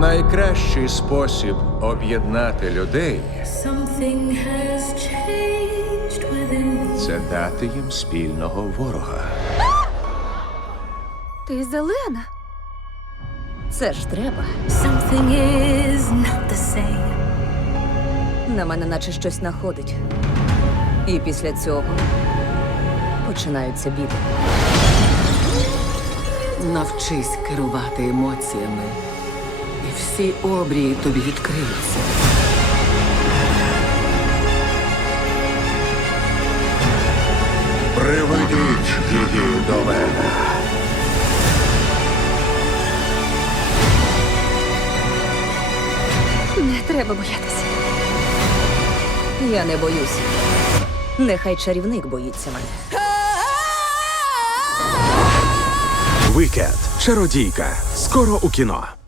найкращий спосіб об'єднати людей це дати їм спільного ворога. Ти зелена. Це ж треба. Something is not the same. На мене наче щось находить. І після цього починаються біди. Навчись керувати емоціями. Всі обрії тобі відкриються. Приведіть її до мене. Не треба боятися. Я не боюся. Нехай чарівник боїться мене. Викет, Чародійка. Скоро у кіно.